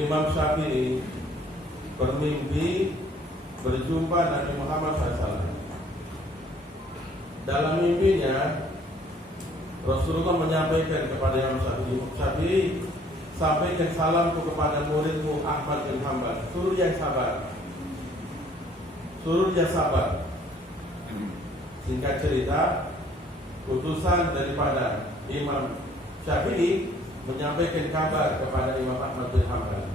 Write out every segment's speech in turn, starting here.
Imam Syafi'i bermimpi berjumpa Nabi Muhammad SAW. Dalam mimpinya Rasulullah menyampaikan kepada Imam Syafi'i, sampaikan salamku kepada muridmu Ahmad bin Hanbal, suruh dia sabar, suruh dia sabar. Singkat cerita, utusan daripada Imam Syafi'i menyampaikan kabar kepada Imam Ahmad bin Hanbal.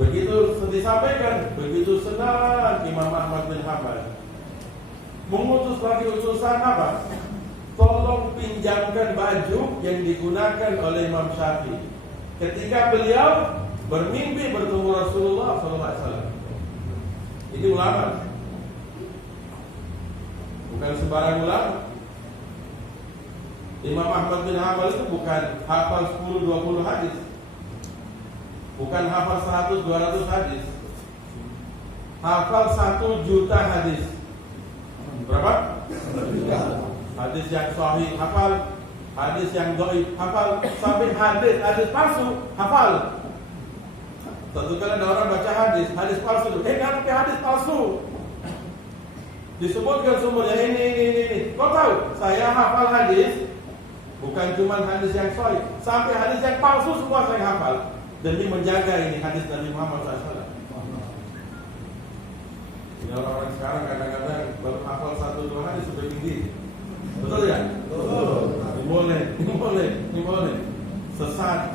Begitu disampaikan, begitu senang Imam Ahmad bin Hanbal. Mengutus lagi utusan apa? Tolong pinjamkan baju yang digunakan oleh Imam Syafi'i ketika beliau bermimpi bertemu Rasulullah SAW. Ini ulama, bukan sembarang ulama. Imam Ahmad bin Hanbal itu bukan hafal 10-20 hadis, bukan hafal 100-200 hadis, hafal 1 juta hadis. Berapa? Hadis yang sahih hafal, hadis yang dhaif hafal, sampai hadis palsu hafal. Satu kali ada orang baca hadis palsu, kenapa hadis palsu? Disebutkan sumbernya ini. Kau tahu? Saya hafal hadis, bukan cuma hadis yang sahih, sampai hadis yang palsu semua saya hafal demi menjaga ini hadis Nabi Muhammad SAW. Ini orang-orang sekarang kadang-kadang baru hafal 1-2 hadis sudah tinggi. Betul ya? Betul. Ini boleh. Sesat.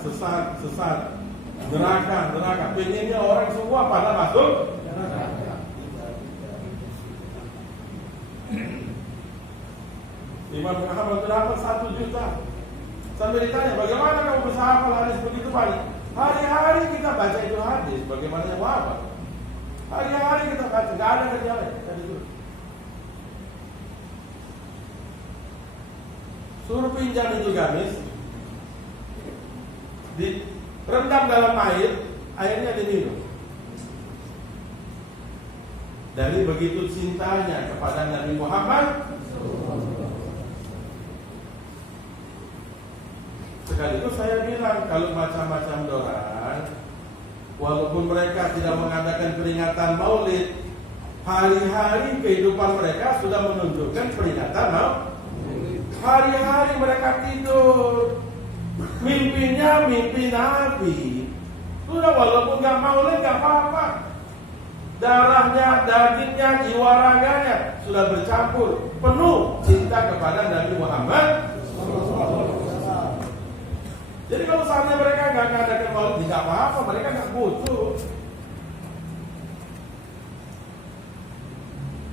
Neraka. Pengennya orang semua pada masuk neraka. Imam Ahmad bin Hanbal 1 juta. Sampai ditanya, bagaimana kamu bisa hafal hadis begitu banyak? Hari-hari kita baca itu hadis. Bagaimana yang apa? Hari-hari kita baca, tidak ada kerja lain. Suruh pinjam itu gamis, direndam dalam airnya diminum. Dari begitu cintanya kepada Nabi Muhammad. Sekaligus saya bilang, kalau macam-macam orang, walaupun mereka tidak mengadakan peringatan Maulid, hari-hari kehidupan mereka sudah menunjukkan peringatan Maulid. Hari-hari mereka tidur, mimpinya mimpi Nabi. Sudah, walaupun gak Maulid gak apa-apa. Darahnya, dagingnya, jiwa raganya sudah bercampur, penuh cinta kepada Nabi Muhammad. Jadi kalau saatnya mereka gak ngadakan Maulid, tidak apa-apa, mereka gak butuh.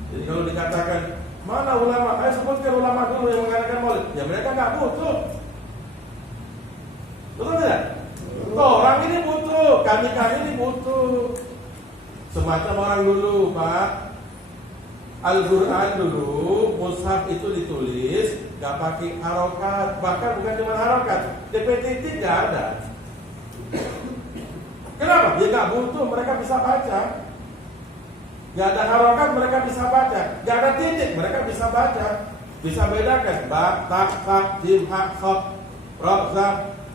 Jadi kalau dikatakan, mana ulama? Ayo sebutkan ulama dulu yang mengadakan Maulid. Ya mereka gak butuh. Betul tidak? Orang ini butuh, kami ini butuh. Semacam orang dulu, Pak, Al-Quran dulu, mushaf itu ditulis gak pakai harokat, bahkan bukan cuma harokat, titik gak ada. Kenapa? Dia gak butuh, mereka bisa baca. Gak ada harokat, mereka bisa baca. Gak ada titik, mereka bisa baca. Bisa bedakan ba, ta, fa, jim, ha, kha, ra, za,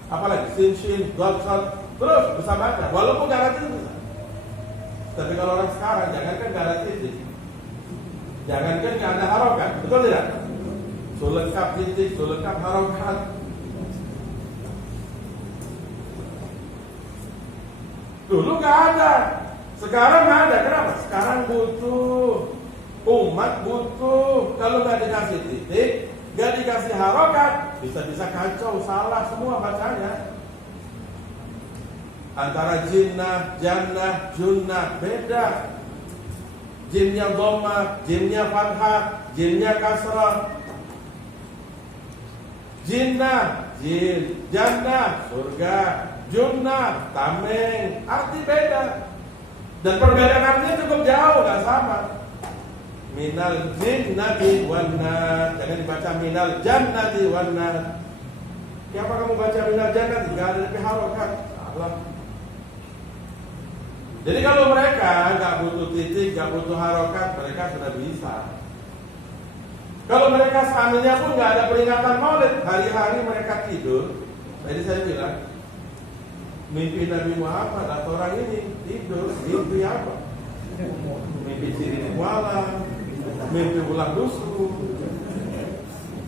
apalagi sin, shin, dot, sot, terus bisa baca. Walaupun gak ada titik bisa. Tapi kalau orang sekarang, jangankan gak ada titik, jangankan gak ada harokat, betul tidak? Sulengkap titik, sulengkap harokat. Dulu gak ada, sekarang gak ada. Kenapa? Sekarang butuh, umat butuh. Kalau gak dikasih titik, gak dikasih harokat, bisa-bisa kacau, salah semua bacanya. Antara jinnah, jannah, junnah beda. Jinnya dhamma, jinnya fathah, jinnya kasrah. Jinnah, jin, jannah, surga, junnah, tameng, arti beda. Dan perbedaan artinya cukup jauh, gak sama. Minal jinnati wan nar, jangan dibaca minal jannati wan nar. Kenapa kamu baca minal jannati? Gak ada lebih harokat, salah. Jadi kalau mereka gak butuh titik, gak butuh harokat, mereka sudah bisa. Kalau mereka seandainya pun gak ada peringatan Maulid, hari-hari mereka tidur. Tadi saya bilang, mimpi Nabi Muhammad atau orang ini tidur, mimpi apa? Mimpi sirine kuala, mimpi ulang dusun,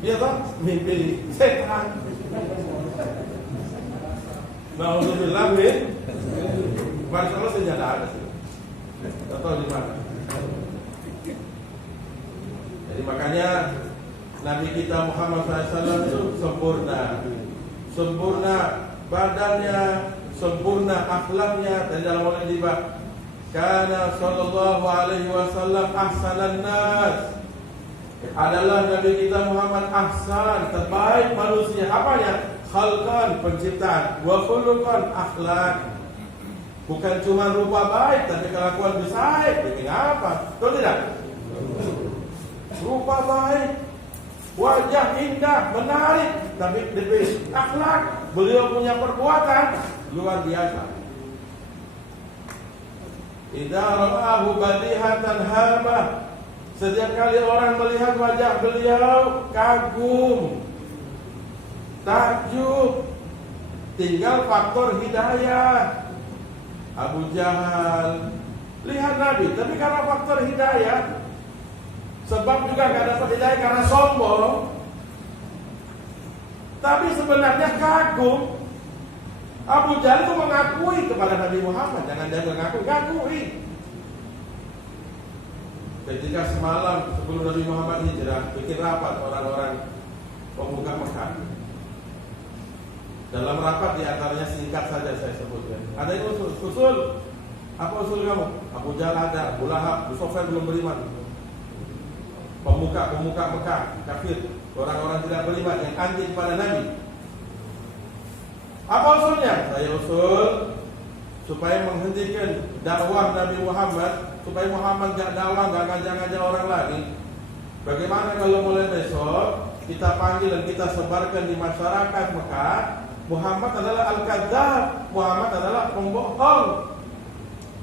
ya toh, mimpi setan. Alhamdulillah, Masya Allah saya tidak ada sih. Atau di mana? Jadi makanya Nabi kita Muhammad SAW itu sempurna badannya, sempurna akhlaknya. Dan dalam oleh dibah, karena sallallahu alaihi wasallam ahsanan nas, adalah Nabi kita Muhammad ahsan, terbaik manusia. Apanya? Khalqan, penciptaan, wa khuluqan, akhlak. Bukan cuma rupa baik, tapi kelakuan baik. Bikin apa? Tahu tidak? Rupa baik, wajah indah, menarik, tapi lebih akhlak. Beliau punya perbuatan luar biasa. Idza ra'ahu badihatan habah. Setiap kali orang melihat wajah beliau kagum, takjub. Tinggal faktor hidayah. Abu Jahal lihat Nabi, tapi karena faktor hidayah. Sebab juga gak dapat hidayah karena sombong. Tapi sebenarnya kagum. Abu Jahal itu mengakui kepada Nabi Muhammad. Jangan dia mengakui. Ketika semalam sebelum Nabi Muhammad hijrah, bikin rapat orang-orang pemuka Mekah. Dalam rapat diantaranya singkat saja saya sebutkan. Ada yang usul. Apa usul kamu? Abu Jahal ada, Abu Lahab, Abu Sufyan belum beriman. Pemuka Mekah kafir, orang-orang tidak beriman yang anti kepada Nabi. Apa usulnya? Saya usul supaya menghentikan dakwah Nabi Muhammad, supaya Muhammad gak dakwah, gak ngajak-ngajak orang lagi. Bagaimana kalau mulai besok kita panggil dan kita sebarkan di masyarakat Mekah, Muhammad adalah al-kadzdzab, Muhammad adalah pembohong.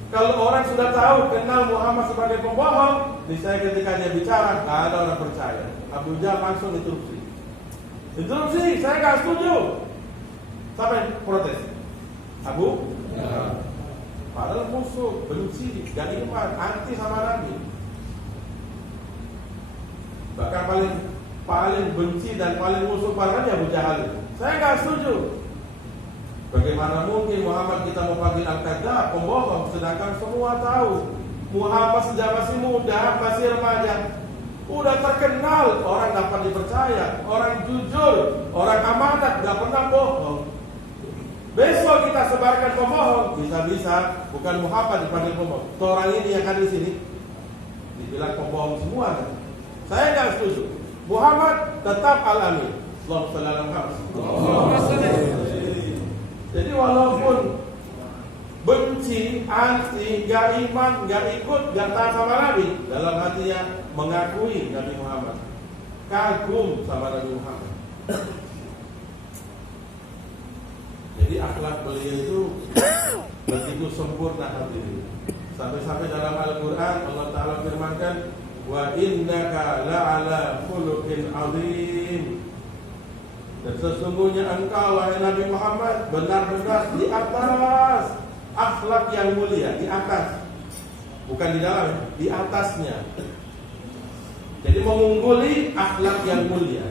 Kalau orang sudah tahu, kenal Muhammad sebagai pembohong, niscaya ketika dia bicara, gak ada orang percaya. Abu Jahal langsung interupsi, saya gak setuju. Sampai protes. Abu Jahal padahal musuh, benci, gak iman, anti sama Nabi. Bahkan paling benci dan paling musuh para Nabi Abu Jahal. Saya gak setuju. Bagaimana mungkin Muhammad kita mau panggil al-kadzdzab, pembohong, sedangkan semua tahu Muhammad sejak masih muda, masih remaja, udah terkenal, orang dapat dipercaya, orang jujur, orang amanat, gak pernah bohong. Besok kita sebarkan pembohong, bisa-bisa bukan Muhammad dipanggil pembohong. Orang ini yang ada di sini dibilang pembohong semua. Saya gak setuju. Muhammad tetap al-amin. Allahumma shalli ala Muhammad. Jadi walaupun benci, anti, gak iman, gak ikut, gak taat sama Nabi, dalam hatinya mengakui Nabi Muhammad, kagum sama Nabi Muhammad. Jadi akhlak beliau itu begitu sempurna hadirin. Sampai-sampai dalam Al-Quran Allah Ta'ala firmankan, wa innaka la'ala khuluqin azim. Dan sesungguhnya engkau wahai Nabi Muhammad benar-benar di atas akhlak yang mulia, di atas, bukan di dalam, di atasnya. Jadi mengungguli akhlak yang mulia,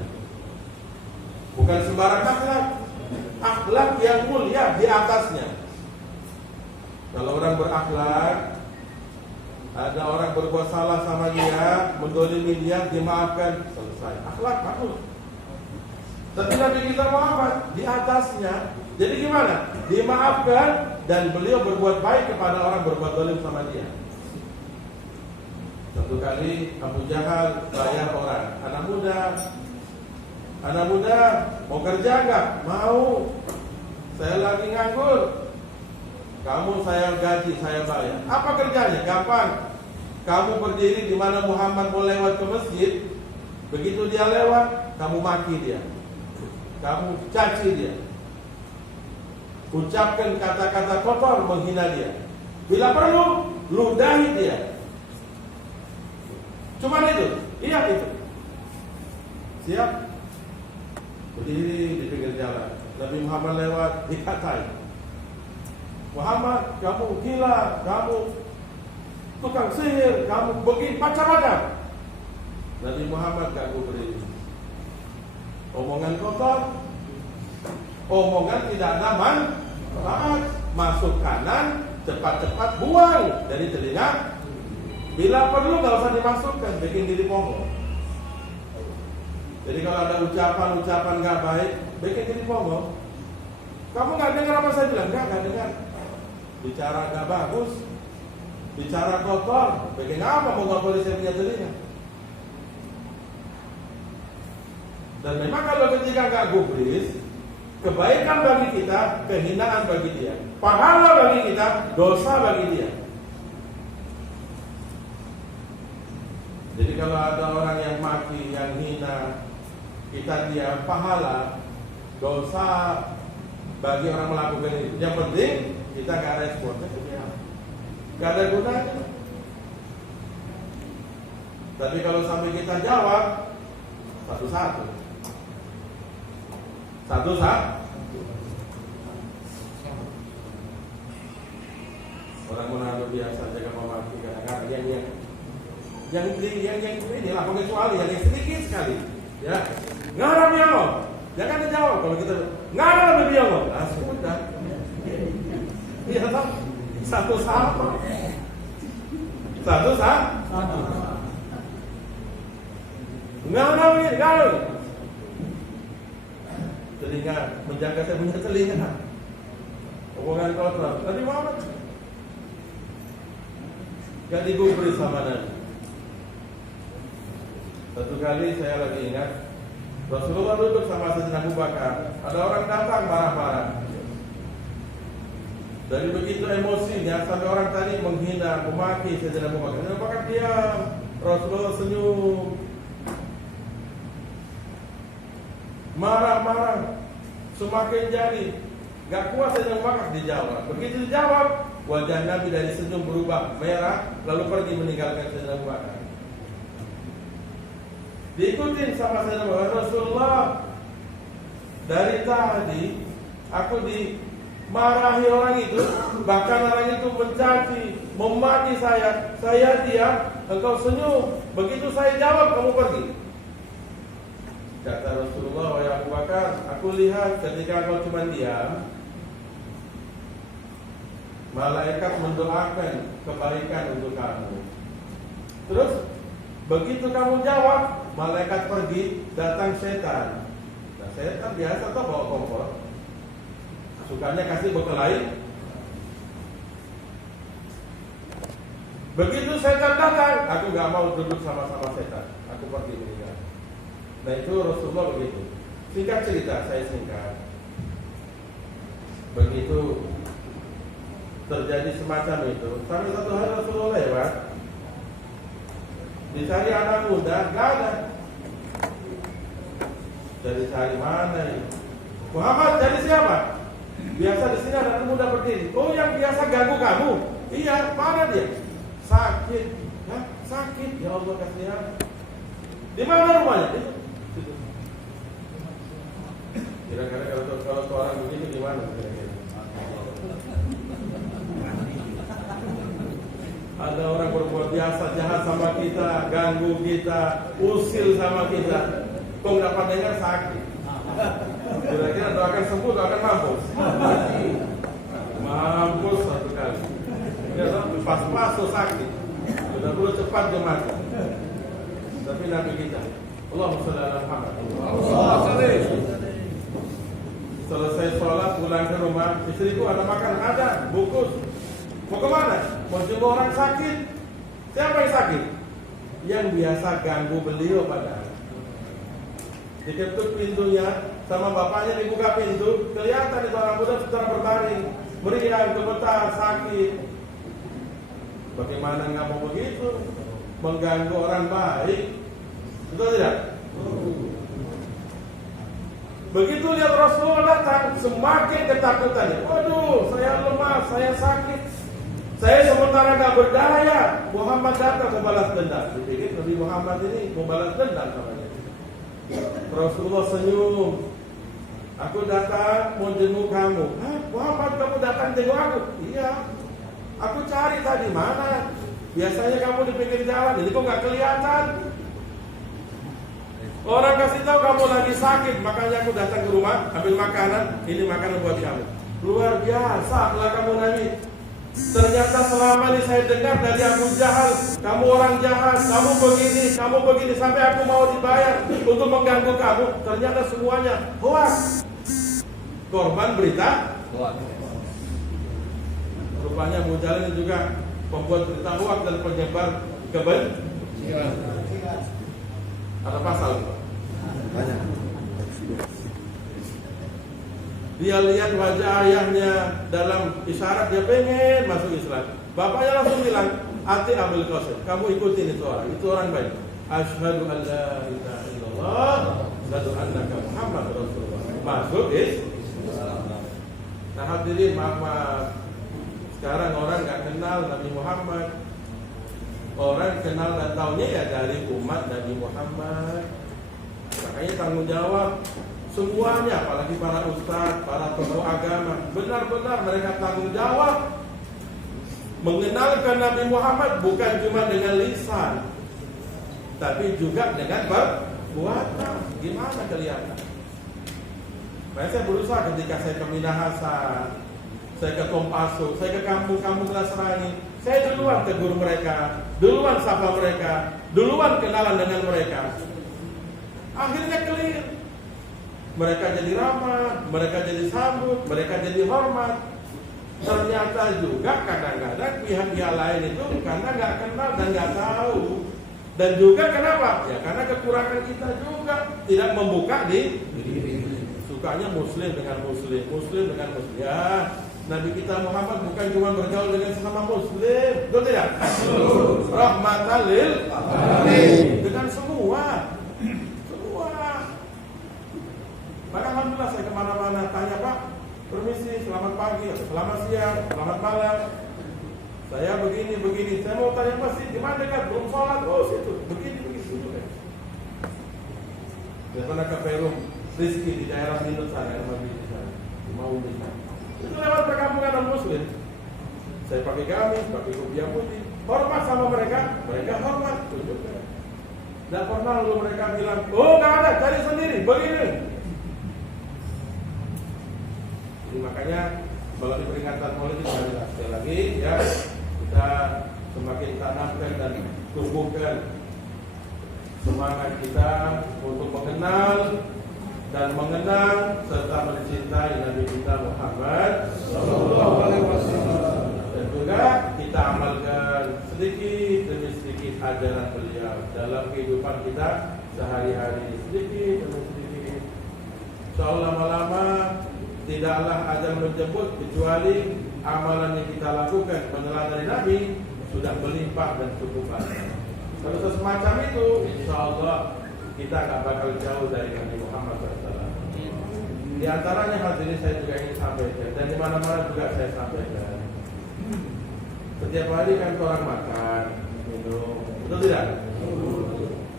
bukan sembarang akhlak, akhlak yang mulia di atasnya. Kalau orang berakhlak, ada orang berbuat salah sama dia, mendolimi dia, dimaafkan, selesai. Akhlak bagus. Tapi Nabi kita Muhammad di atasnya. Jadi gimana? Dimaafkan dan beliau berbuat baik kepada orang berbuat zalim sama dia. Satu kali Abu Jahal bayar orang, anak muda mau kerja enggak? Mau. Saya lagi nganggur. Kamu saya gaji, saya bayar. Apa kerjanya? Gampang. Kamu berdiri di mana Muhammad mau lewat ke masjid. Begitu dia lewat, kamu maki dia. Kamu caci dia, ucapkan kata-kata kotor menghina dia. Bila perlu, ludahi dia. Cuma itu, iya itu. Siap? Berdiri di pinggir jalan, Nabi Muhammad lewat, dikatai. Muhammad, kamu gila, kamu tukang sihir, kamu begini, macam-macam. Nabi Muhammad gak gubris. Omongan kotor, omongan tidak ada manfaat. Masuk kanan, cepat-cepat buang dari telinga. Bila perlu gak usah dimasukkan, bikin diri pongo. Jadi kalau ada ucapan-ucapan gak baik, bikin diri pongo. Kamu gak dengar apa saya bilang? Gak dengar. Bicara gak bagus, bicara kotor, bikin apa mau ngapori saya punya telinga? Dan memang kalau ketika gak gubris, kebaikan bagi kita, kehinaan bagi dia, pahala bagi kita, dosa bagi dia. Jadi kalau ada orang yang maki, yang hina, kita diam, pahala, dosa bagi orang melakukan itu. Yang penting kita gak respon, gak ada gunanya. Tapi kalau sampai kita jawab satu-satu, orang Manado biasa jaga memaki, kadang-kadang yang ini lah pengecuali yang sedikit sekali, ya nggak ada biang, jangan dijawab. Kalau kita nggak ada lebih biang, sudah, iya tak, satu sama, nggak ada. Telinga, menjaga saya punya telinga. Omongan kotor. Tadi Muhammad gak digubris sama Nabi. Satu kali saya lagi ingat, Rasulullah duduk sama Sayyidina Abu Bakar. Ada orang datang marah-marah. Dari begitu emosinya sampai orang tadi menghina, memaki Sayyidina Abu Bakar. Sayyidina Abu Bakar diam. Rasulullah senyum. Marah-marah, semakin jadi gak kuat Sayyidina Abu Bakar dijawab. Begitu dijawab, wajah Nabi dari senyum berubah merah, lalu pergi meninggalkan Sayyidina Abu Bakar. Diikutin sama Sayyidina Abu Bakar. Rasulullah, dari tadi aku dimarahi orang itu, bahkan orang itu mencaci, memaki saya diam, engkau senyum. Begitu saya jawab, kamu pergi. Kata Rasulullah, wahai Abu Bakar, aku lihat ketika kau cuma diam, malaikat mendoakan kebaikan untuk kamu. Terus begitu kamu jawab, malaikat pergi, datang setan. Nah, setan biasa tuh bawa kompor, sukanya kasih bekelahi. Begitu setan datang, aku gak mau duduk sama-sama setan, aku pergi meninggal. Nah itu Rasulullah begitu. Singkat cerita, saya singkat. Begitu terjadi semacam itu, sampai satu hari Rasulullah lewat, dicari anak muda, gak ada. Cari mana ini? Muhammad, jadi siapa? Biasa di sini ada anak muda berdiri. Oh, yang biasa ganggu kamu? Iya, mana dia? Sakit. Hah? Sakit. Ya Allah, kasihan. Di mana rumahnya? Itu. Kira-kira kalau orang begini gimana? Ada orang berbuat biasa jahat sama kita, ganggu kita, usil sama kita. Kok dapat dengar sakit? Kira-kira doakan sembuh, doakan mampus. Mampus satu kali. Pas masuk sakit. Sudah perlu cepat jemaah. Tapi Nabi kita, Allahumma shalli ala Muhammad. Selesai sholat, pulang ke rumah, istriku ada makan, ada, bungkus. Mau kemana? Mau jemput orang sakit. Siapa yang sakit? Yang biasa ganggu beliau padahal. Diketuk pintunya, sama bapaknya dibuka pintu, kelihatan itu orang muda sedang berbaring, meriang, gemetar, sakit. Bagaimana nggak mau begitu? Mengganggu orang baik, betul tidak? Begitu lihat Rasulullah datang, semakin ketakutannya. Waduh, saya lemah, saya sakit, saya sementara nggak berdaya. Muhammad datang mau balas dendam. Dipikir Nabi Muhammad ini mau balas dendam sama dia. Rasulullah senyum. Aku datang mau jenguk kamu. Hah? Muhammad, kamu datang tengok aku. Iya, aku cari tadi mana. Biasanya kamu di pinggir jalan, ini kok nggak kelihatan. Orang kasih tahu kamu lagi sakit, makanya aku datang ke rumah ambil makanan. Ini makanan buat kamu. Luar biasa lah kamu Nabi. Ternyata selama ini saya dengar dari Abu Jahal, kamu orang jahat, kamu begini, sampai aku mau dibayar untuk mengganggu kamu. Ternyata semuanya hoax. Korban berita hoax. Rupanya Abu Jahal ini juga pembuat berita hoax dan penyebar kebencian. Ada pasal banyak. Dia lihat wajah ayahnya dalam isyarat dia pengen masuk Islam. Bapaknya langsung bilang, "Ati Abul Qasim, kamu ikutin itu orang baik. Asyhadu an la ilaha illallah, asyhadu annaka Muhammad Rasulullah." Masuk Islam. Nah hadirin, maaf. Sekarang orang nggak kenal Nabi Muhammad. Orang kenal dan taunya ya dari umat Nabi Muhammad. Makanya tanggung jawab semuanya, apalagi para ustaz, para tokoh agama, benar-benar mereka tanggung jawab mengenalkan Nabi Muhammad bukan cuma dengan lisan, tapi juga dengan perbuatan. Gimana kelihatan? Makanya saya berusaha ketika saya ke Minahasa, saya ke Tompaso, saya ke kampung-kampung Nasrani, saya duluan tegur mereka, duluan sapa mereka, duluan kenalan dengan mereka. Akhirnya clear. Mereka jadi ramah, mereka jadi sambut, mereka jadi hormat. Ternyata juga kadang-kadang pihak-pihak lain itu karena nggak kenal dan nggak tahu. Dan juga kenapa? Ya karena kekurangan kita juga tidak membuka di diri. Sukanya muslim dengan muslim, muslim dengan muslim. Ya, Nabi kita Muhammad bukan cuma bergaul dengan sesama muslim, betul tidak? Rahmatan lil alamin. Dengan semua. Maka alhamdulillah saya kemana-mana tanya, "Pak, permisi, selamat pagi, selamat siang, selamat malam. Saya begini, saya mau tanya masjid di mana dekat, belum sholat, oh situ, begini. Saya pernah ke Perum, Rizki di daerah Minus sana, di sana, mau di sana. Itu lewat perkampungan non muslim. Saya pakai gamis, pakai kopiah putih, hormat sama mereka, mereka hormat, tunjukkan. Dan pernah lalu mereka bilang, "Oh nggak ada, cari sendiri, begini." Jadi makanya melalui peringatan Maulid sekali lagi ya kita semakin tanamkan dan tumbuhkan semangat kita untuk mengenal dan mengenang serta mencintai Nabi kita Muhammad Sallallahu Alaihi Wasallam, dan juga kita amalkan sedikit demi sedikit ajaran beliau dalam kehidupan kita sehari-hari, sedikit demi sedikit. Insyaallah lama-lama tidaklah ajal menjemput kecuali amalan yang kita lakukan meneladani Nabi sudah melimpah dan cukup banyak. Kalau semacam itu, insya Allah kita nggak bakal jauh dari Nabi Muhammad SAW. Di antaranya hal ini saya juga ingin sampaikan, dan di mana-mana juga saya sampaikan. Setiap hari kan orang makan, minum, betul tidak?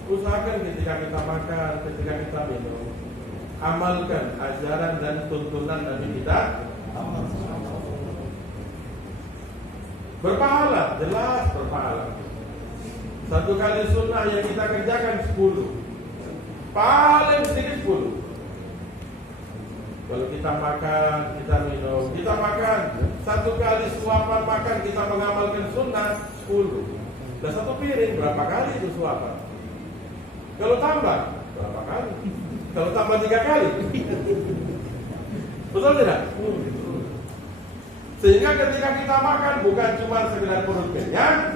Usahakan ketika kita makan, ketika kita minum, amalkan ajaran dan tuntunan Nabi kita. Berpahala, jelas berpahala. Satu kali sunnah yang kita kerjakan 10, paling sedikit 10. Kalau kita makan, kita minum, kita makan, satu kali suapan makan kita mengamalkan sunnah 10. Dan satu piring berapa kali itu suapan? Kalau tambah berapa kali? Kalau tambah 3 kali, betul tidak? Sehingga ketika kita makan bukan cuma sekedar perut kenyang,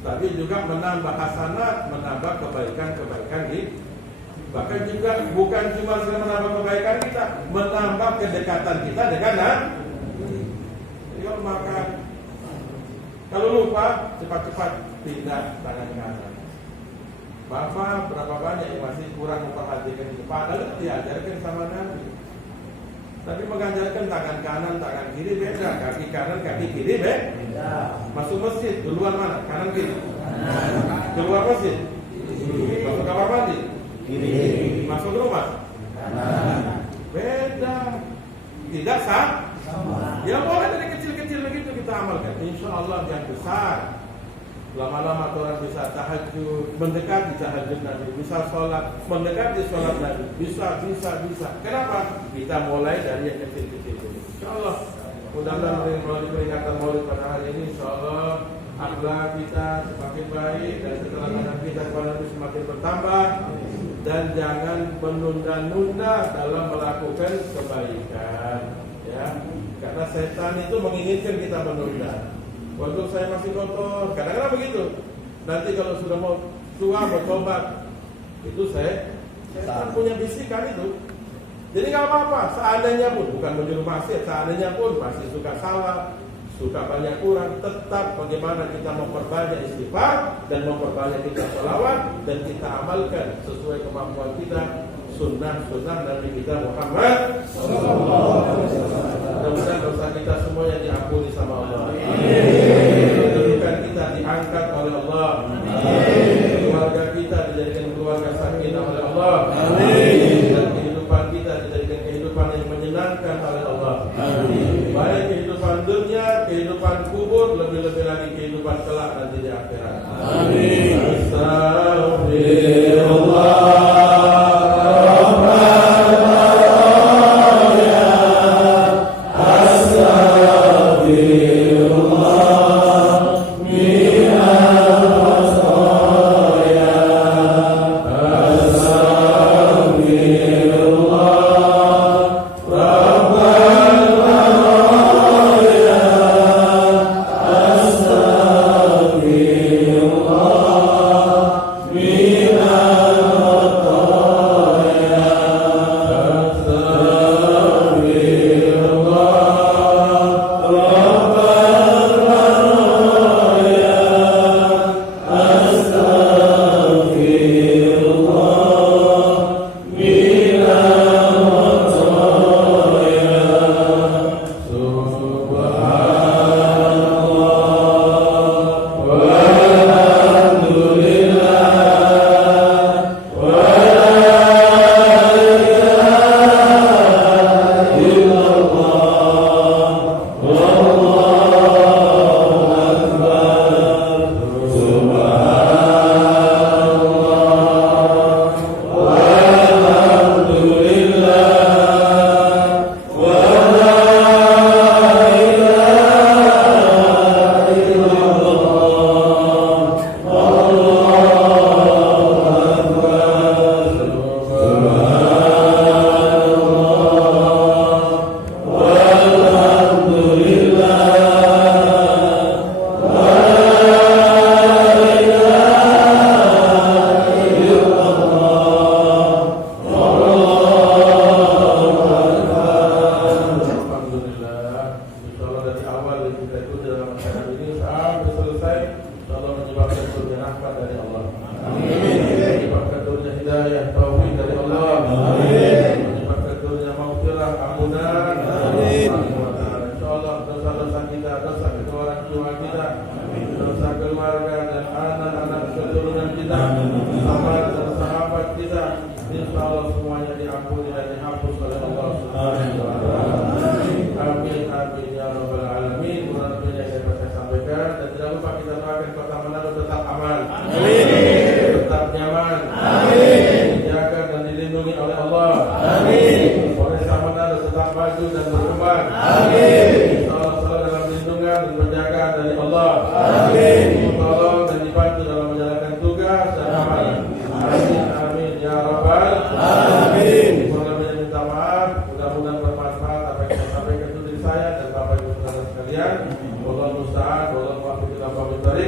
tapi juga menambah hasanat, menambah kebaikan-kebaikan kita. Bahkan juga bukan cuma sekedar menambah kebaikan kita, menambah kedekatan kita dengan Nabi. Jadi kalau makan, kalau lupa cepat-cepat pindah tangan kanan. Bapak berapa banyak yang masih kurang memperhatikan itu, padahal diajarkan sama Nabi. Tapi mengajarkan tangan kanan, tangan kiri beda, kaki kanan, kaki kiri beda. Masuk masjid, duluan mana? Kanan kiri. Keluar masjid, masuk kamar mandi, kiri. Masuk rumah, kanan. Beda. Tidak Ya boleh dari kecil-kecil begitu kita amalkan. Insya Allah yang besar. Lama-lama orang bisa tahajud, mendekati tahajud Nabi, bisa sholat, mendekati sholat Nabi, bisa. Kenapa? Kita mulai dari yang kecil-kecil dulu. Insya Allah. Mudah-mudahan melalui peringatan Maulid pada hari ini, insya Allah akhlak kita semakin baik dan keteladanan kita kepada Nabi semakin bertambah. Dan jangan menunda-nunda dalam melakukan kebaikan, ya. Karena setan itu menginginkan kita menunda. Waktu saya masih kotor, kadang-kadang begitu. Nanti kalau sudah mau tua, mau tobat, itu setan punya bisikan itu. Jadi nggak apa-apa. Seandainya pun bukan menyuruh maksiat, seandainya pun masih suka salah, suka banyak kurang, tetap bagaimana kita memperbanyak istighfar dan memperbanyak kita sholawat dan kita amalkan sesuai kemampuan kita sunnah Nabi kita Muhammad sallallahu alaihi wasallam. Mudah-mudahan dosa kita semuanya diampuni sama Allah. Kedudukan kita diangkat oleh Allah. Keluarga kita dijadikan keluarga sakinah oleh Allah. Dan kehidupan kita dijadikan kehidupan yang menyenangkan oleh Allah. Baik kehidupan dunia, kehidupan kubur, lebih-lebih lagi kehidupan kelak nanti di akhirat. Astagfirullah.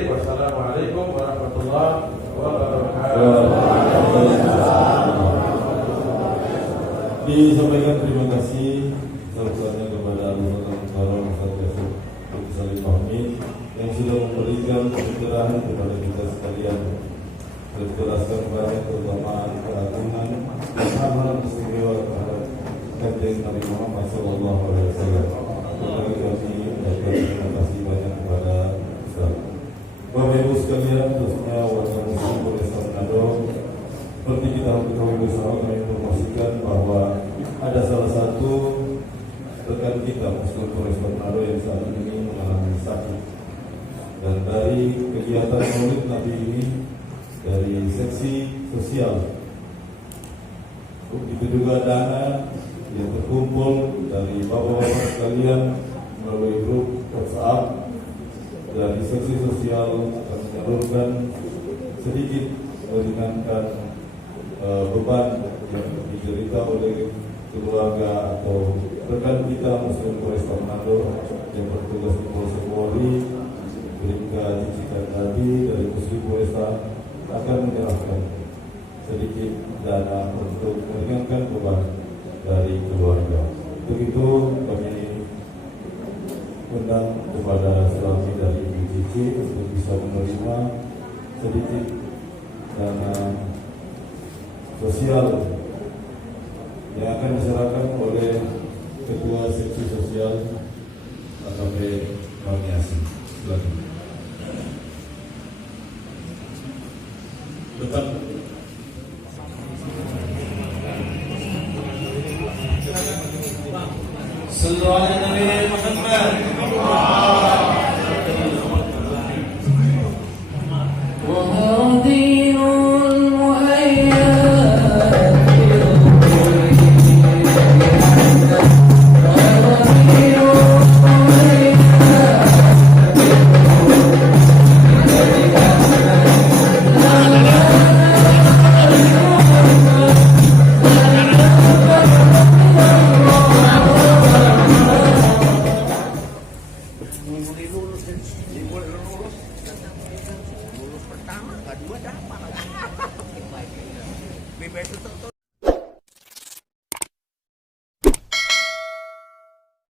Wassalamualaikum warahmatullahi wabarakatuh. Disampaikan terima kasih selanjutnya kepada Abu Bakar Ustaz Salim Fahmi yang sudah memberikan pencerahan kepada kita sekalian, menjelaskan banyak keutamaan, keagungan dan hal-hal istimewa terhadap Kanjeng Nabi Muhammad SAW. Kami mengucapkan terima kasih banyak kepada Ustaz. Bapak Ibu sekalian, khususnya warga muslim Polresta Manado, seperti kita ketahui bersama, kami informasikan bahwa ada salah satu rekan rekan kita Muslim Polres Manado yang saat ini mengalami sakit. Dan dari kegiatan Maulid Nabi ini, dari seksi sosial, itu juga dana yang terkumpul dari bapak-bapak sekalian melalui grup WhatsApp dari seksi sosial akan menyalurkan sedikit meringankan beban yang diderita oleh keluarga atau rekan kita Muslim Polres Manado yang bertugas di Polsek Polri. Berita cicitan tadi dari Muslim Polres akan menyerahkan sedikit dana untuk meringankan beban dari keluarga. Begitu kami undang kepada suami dari Ibu Cici untuk bisa menerima sedikit dana sosial yang akan diserahkan oleh Ketua Seksi Sosial AKP Marniasi. Silakan. Depan. Sallallahu alaihi Muhammad. Lulus pertama, kedua dapat. BPS itu